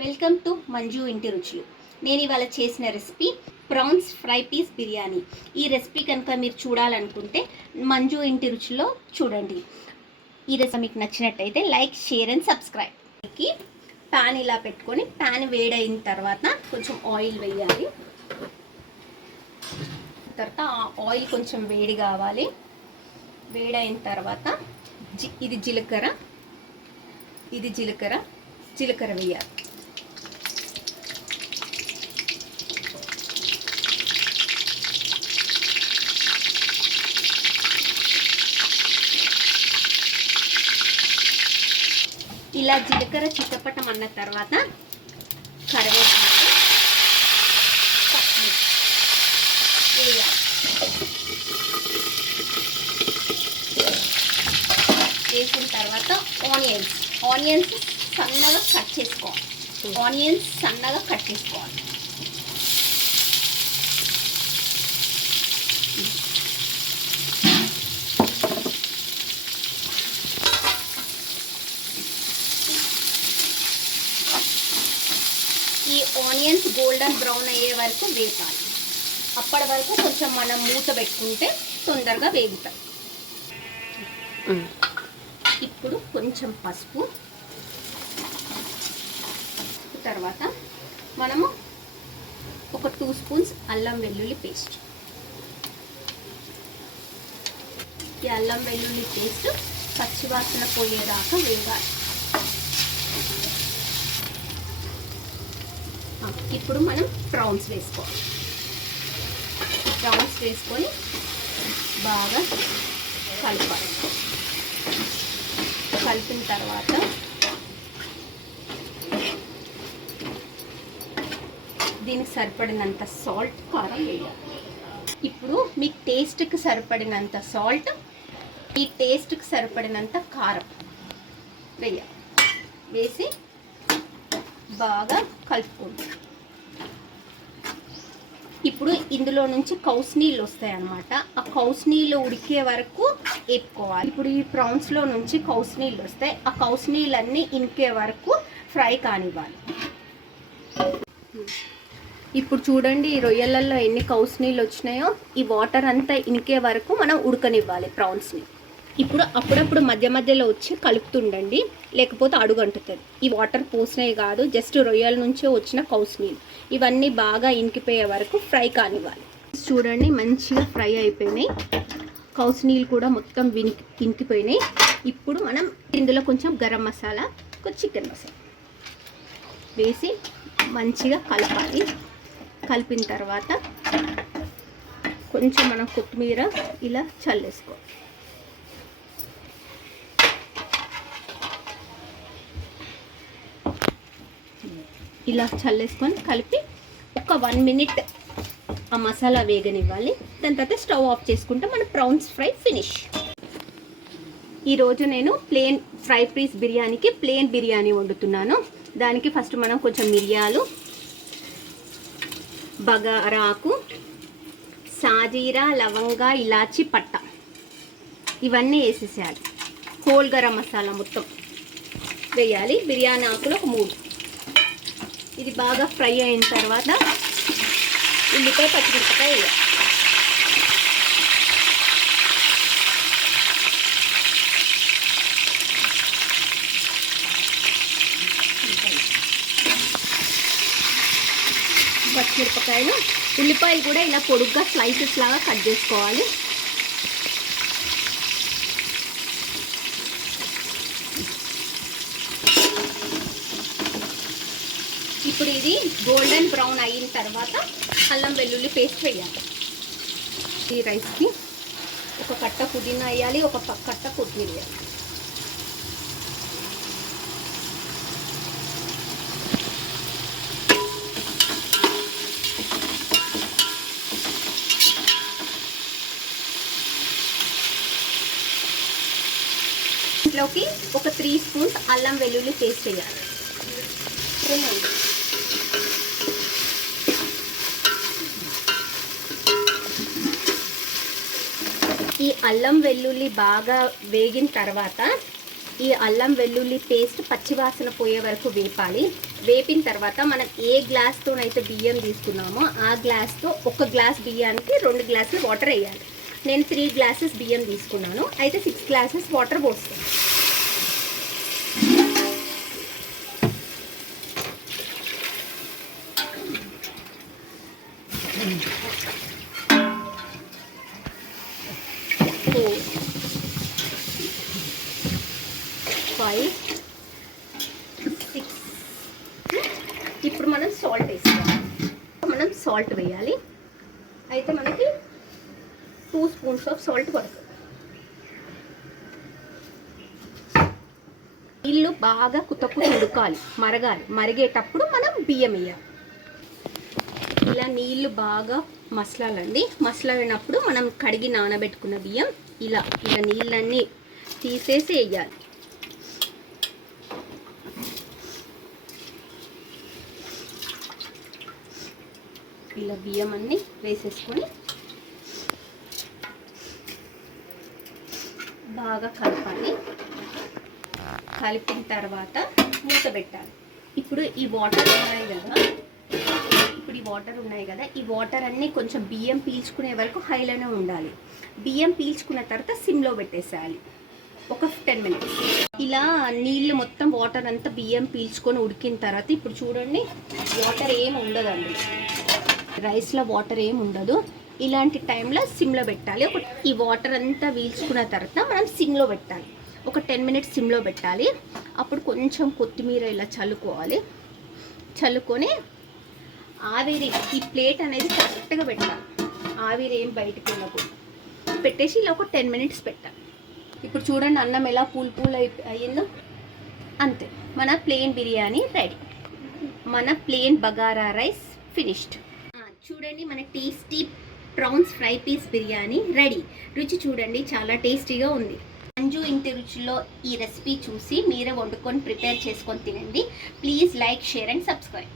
Welcome to Manju ఇంటి రుచులు. నేను ఇవాళ చేసిన recipe prawns fry piece biryani. ఈ రెసిపీ కనుక మీరు చూడాలనుకుంటే మంజు ఇంటి రుచుల్లో చూడండి. ఈ రెసిపీ మీకు నచ్చినట్టయితే లైక్ షేర్ అండ్ సబ్స్క్రైబ్కి ప్యాన్ ఇలా పెట్టుకొని ప్యాన్ వేడైన తర్వాత కొంచెం ఆయిల్ వేయాలి. తర్వాత ఆ ఆయిల్ కొంచెం వేడి కావాలి. వేడైన తర్వాత జి ఇది జీలకర్ర. ఇది జీలకర్ర. జీలకర్ర వేయాలి. ఇలా జీలకర్ర చిట్టపట్టం అన్న తర్వాత కరివేపాకు వేసిన తర్వాత ఆనియన్స్. ఆనియన్స్ సన్నగా కట్ చేసుకోవాలి. ఆనియన్స్ సన్నగా కట్ చేసుకోవాలి ఈ ఆనియన్స్ గోల్డెన్ బ్రౌన్ అయ్యే వరకు వేపాలి. అప్పటి వరకు కొంచెం మనం మూత పెట్టుకుంటే తొందరగా వేగుతాయి. ఇప్పుడు కొంచెం పసుపు. తర్వాత మనము ఒక టూ స్పూన్స్ అల్లం వెల్లుల్లి పేస్ట్. ఈ అల్లం వెల్లుల్లి పేస్ట్ పచ్చివాసన పోయేదాకా వేగాలి. ఇప్పుడు మనం ప్రాన్స్ వేసుకోవాలి. ప్రాన్స్ వేసుకొని బాగా కలపాలి. కలిపిన తర్వాత దీనికి సరిపడినంత సాల్ట్ కారం వేయాలి. ఇప్పుడు మీ టేస్ట్కి సరిపడినంత సాల్ట్ మీ టేస్ట్కి సరిపడినంత కారం వేయాలి. వేసి బాగా కలుపుకుంటాం ఇప్పుడు ఇందులో నుంచి కౌస్ నీళ్ళు వస్తాయి అన్నమాట. ఆ కౌస్ నీళ్ళు ఉడికే వరకు వేపుకోవాలి. ఇప్పుడు ఈ ప్రాన్స్లో నుంచి కౌస్ నీళ్ళు వస్తాయి. ఆ కౌస్ నీళ్ళన్నీ ఇంకే వరకు ఫ్రై కానివ్వాలి. ఇప్పుడు చూడండి ఈ రొయ్యలలో ఎన్ని కౌస్ నీళ్ళు వచ్చినాయో. ఈ వాటర్ అంతా ఇనికే వరకు మనం ఉడకనివ్వాలి ప్రాన్స్ని. ఇప్పుడు అప్పుడప్పుడు మధ్య మధ్యలో వచ్చి కలుపుతుండండి లేకపోతే అడుగంటుతుంది. ఈ వాటర్ పోసినవి కాదు జస్ట్ రొయ్యల నుంచే వచ్చిన కౌస్ నీళ్ళు. ఇవన్నీ బాగా ఇంకిపోయే వరకు ఫ్రై కానివ్వాలి. చూడండి మంచిగా ఫ్రై అయిపోయినాయి. కౌస్ నీళ్ళు కూడా మొత్తం వినికి ఇంకిపోయినాయి. ఇప్పుడు మనం ఇందులో కొంచెం గరం మసాలా ఒక చికెన్ మసాలా వేసి మంచిగా కలపాలి. కలిపిన తర్వాత కొంచెం మనం కొత్తిమీర ఇలా చల్లేసుకోవాలి. ఇలా చల్లేసుకొని కలిపి ఒక వన్ మినిట్ ఆ మసాలా వేగనివ్వాలి. దాని తర్వాత స్టవ్ ఆఫ్ చేసుకుంటే మన ప్రాన్స్ ఫ్రై ఫినిష్. ఈరోజు నేను ప్లేన్ ఫ్రై పీస్ బిర్యానీకి ప్లేన్ బిర్యానీ వండుతున్నాను. దానికి ఫస్ట్ మనం కొంచెం మిరియాలు బగారాకు సాజీరా లవంగా ఇలాచి పట్ట. ఇవన్నీ వేసేసేయాలి. హోల్ గరం మసాలా మొత్తం వేయాలి. బిర్యానీ ఆకులు ఒక మూడు. ఇది బాగా ఫ్రై అయిన తర్వాత ఉల్లిపాయ పచ్చిమిరపకాయ వేయాలి. పచ్చిమిరపకాయలు ఉల్లిపాయలు కూడా ఇలా పొడుగ్గా స్లైసెస్ లాగా కట్ చేసుకోవాలి. ఇప్పుడు ఇది గోల్డెన్ బ్రౌన్ అయిన తర్వాత అల్లం వెల్లుల్లి పేస్ట్ వేయాలి. ఈ రైస్కి ఒక కట్ట పుదీనా వేయాలి ఒక ప- కట్ట కొత్తిమీర వేయాలి. ఇంట్లోకి ఒక త్రీ స్పూన్స్ అల్లం వెల్లుల్లి పేస్ట్ వేయాలి. ఈ అల్లం వెల్లుల్లి బాగా వేగిన తర్వాత ఈ అల్లం వెల్లుల్లి పేస్ట్ పచ్చివాసన పోయే వరకు వేపాలి. వేపిన తర్వాత మనం ఏ గ్లాస్తోనైతే బియ్యం తీసుకున్నామో ఆ గ్లాస్తో ఒక గ్లాస్ బియ్యానికి రెండు గ్లాసులు వాటర్ వేయాలి. నేను త్రీ గ్లాసెస్ బియ్యం తీసుకున్నాను. అయితే సిక్స్ గ్లాసెస్ వాటర్ పోస్తాను. ఫోర్ సిక్స్ ఇప్పుడు మనం సాల్ట్ వేసుకోవాలి. మనం సాల్ట్ వేయాలి. అయితే మనకి టూ స్పూన్స్ ఆఫ్ సాల్ట్ పడుతుంది ఇల్లు బాగా కుతకు ఉడకాలి మరగాలి. మరిగేటప్పుడు మనం బియ్యం వేయాలి. ఇలా నీళ్ళు బాగా మసలాలండి. మసలైనప్పుడు మనం కడిగి నానబెట్టుకున్న బియ్యం ఇలా ఇలా నీళ్ళన్నీ తీసేసి వేయాలి. ఇలా బియ్యం అన్నీ వేసేసుకొని బాగా కలపాలి. కలిపిన తర్వాత మూత పెట్టాలి ఇప్పుడు ఈ వాటర్ ఉన్నాయి కదా ఇప్పుడు ఈ వాటర్ ఉన్నాయి కదా ఈ వాటర్ అన్నీ కొంచెం బియ్యం పీల్చుకునే వరకు హైలోనే ఉండాలి. బియ్యం పీల్చుకున్న తర్వాత సిమ్లో పెట్టేసేయాలి. ఒక టెన్ మినిట్స్. ఇలా నీళ్ళు మొత్తం వాటర్ అంతా బియ్యం పీల్చుకొని ఉడికిన తర్వాత ఇప్పుడు చూడండి వాటర్ ఏమి ఉండదండి. రైస్లో వాటర్ ఏమి ఉండదు. ఇలాంటి టైంలో సిమ్లో పెట్టాలి. ఒక ఈ వాటర్ అంతా వీల్చుకున్న తర్వాత మనం సిమ్లో పెట్టాలి. ఒక టెన్ మినిట్స్ సిమ్లో పెట్టాలి. అప్పుడు కొంచెం కొత్తిమీర ఇలా చల్లుకోవాలి. చల్లుకొని ఆవిరి ఈ ప్లేట్ అనేది కరెక్ట్గా పెట్టాలి. ఆవిరి ఏం బయటకు వెళ్ళకూడదు పెట్టేసి ఇలా ఒక టెన్ మినిట్స్ పెట్టాలి. ఇప్పుడు చూడండి అన్నం ఎలా పూల్ పూల్ అయి అయ్యిందో. అంతే. మన ప్లేన్ బిర్యానీ రెడీ. మన ప్లేన్ బగారా రైస్ ఫినిష్డ్. చూడండి మన tasty prawns fry piece biryani ready రుచి చూడండి చాలా టేస్టీగా ఉంది. అంజు ఇంటి రుచిలో ఈ రెసిపీ చూసి మీరే వండుకొని ప్రిపేర్ చేసుకొని తినండి. Please like share and subscribe